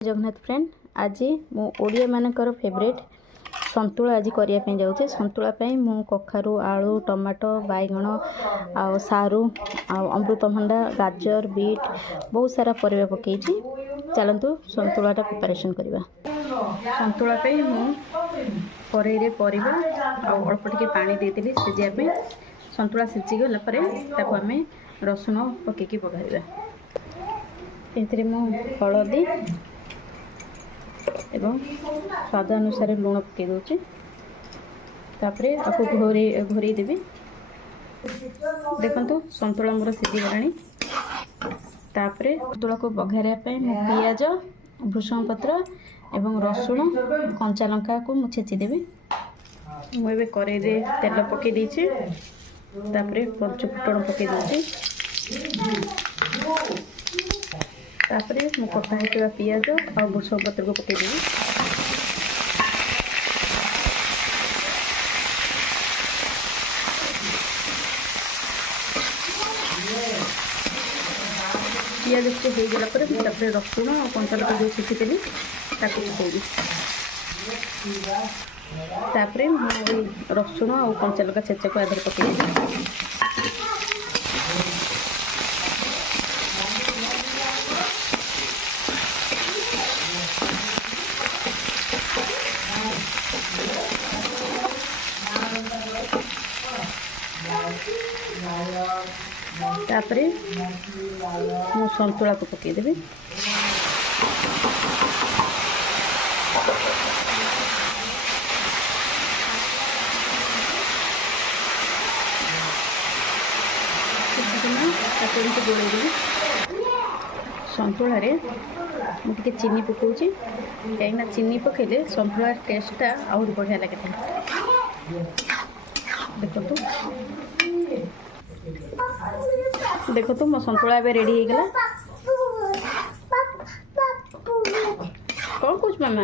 Jagannath friend आज मो ओडिया मानकर फेवरेट संतुला आज करने जाऊँ। संतुला मु कखारू आलू टमाटो बैगण आ सारू अमृतभंडा गाजर बीट बहुत सारा परिवा पकई चलतु संतुलाटा प्रिपरेशन करवा। संतुला मु कड़े परिवा अल्प टिके पानी देती सीझापी संतुला सीझीगला आम रसुण पकईकी पकाइबा। ये मु हलदी एवं स्वाद अनुसार लुण पकई दूची तापरे आपको घोरे देवी। देखंतु संतुला मोर सीझी गलानी। तापरे संतुला को बघारिया पे पियाज भृषंग पत्र एवं रसुण कंचा लंका को मु छेची देवी। मुझे कड़े तेल पकई देछि तापरे पंच फुटण पकई दूची तापरे मु कटा होता पियाज और भृषंग पत्र को पकई देवी। पियाज हो गला तापरे रसुण और कंचा लंका जो छेची पकईबी। तापरे रसुण और कंचा लंका छेचा को आधार पकईबी। तापरे मु संतुला को पकई देबी। गोल देवी संतुला मुझे चीनी पकाऊँगी कहीं चीनी पकईले संतुला टेस्टा आहरी बढ़िया लगे। देखो तो मो संतुला रेडी हो गला। कौन कुछ मामा